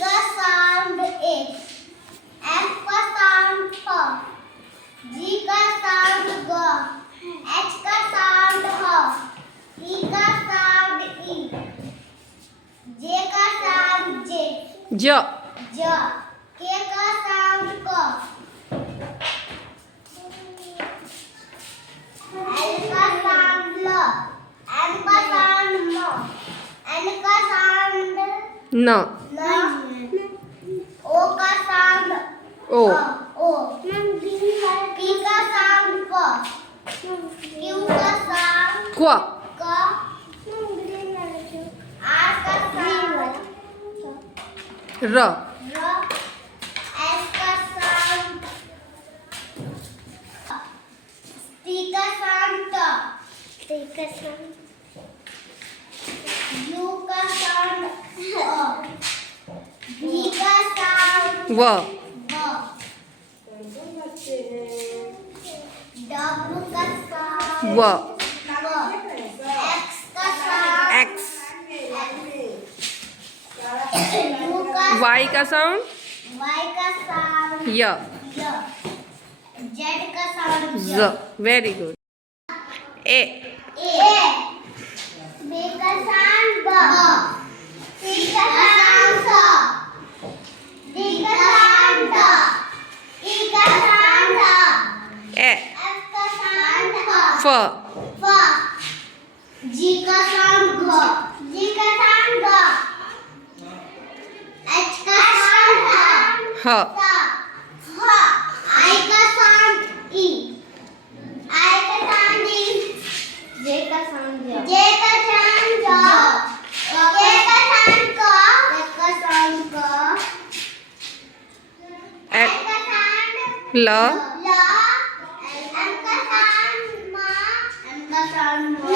का साउंड ए, एफ का साउंड फ, जी का साउंड ग, एच का साउंड ह, ई का साउंड ई, जे का साउंड जे, ज ज, के का साउंड क, एल का साउंड ल, एम का साउंड म, एन का साउंड न न, ओ का साउंड ओ ओ, पी का साउंड प, क्यू का साउंड क्व क, आर का साउंड र र, एस का साउंड टी का साउंड ट, यू का साउंड अ, वी का साउंड व ब, डब्ल्यू का साउंड व एक्स का साउंड एक्स यू का वाई का साउंड वाई का साउंड य जेड का साउंड ज वेरी गुड ए ए, बी का साउंड ब, सी का साउंड स, डी का साउंड ड, ई का साउंड ढ, ए एफ का साउंड ह, फ फ, जी का साउंड घ, जी का साउंड ग, एच का साउंड ह, ह ह, आई का साउंड ई, आई का साउंड ई, जे का साउंड ज, जे का साउंड ज, के का साउंड क, के का साउंड क, ए आई का साउंड ल ल, एम का साउंड म, एम का साउंड म,